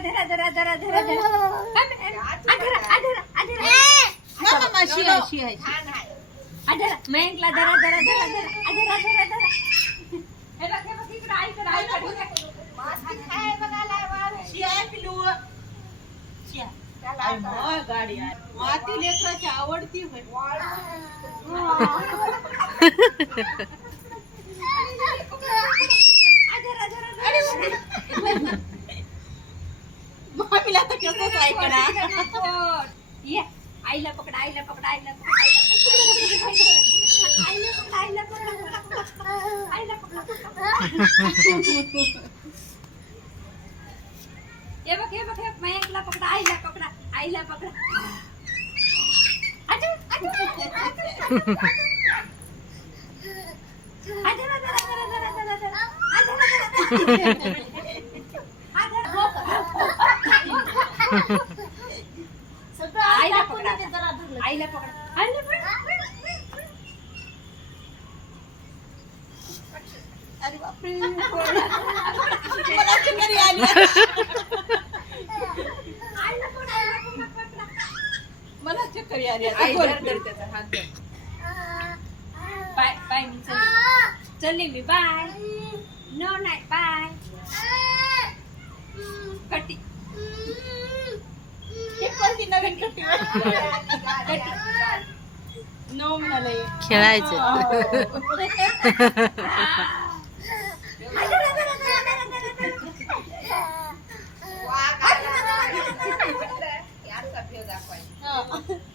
धरा धरा धरा धरा धरा धरा मयंकला धरा धरा धरा धरा धरा धरा धरा हे बघ इकडे आईकडे गाडी माती लेकराची आवडती मामीला तर कसंच ऐकणार ये आईला पकड आईला पकड आईला पकड आईला पकड आईला पकड आईला पकड हे बघ मयंकला पकड आईला पकड आईला पकड आईला पकड आईला पकड आईला पकड अरे बापरे मला चक्कर आली मला चक्कर आली बाय बाय मी चलले मी बाय नो नाही बाय कटी कोणती नवीन कट्टी नो म्हणाले खेळायचं दाखवायचं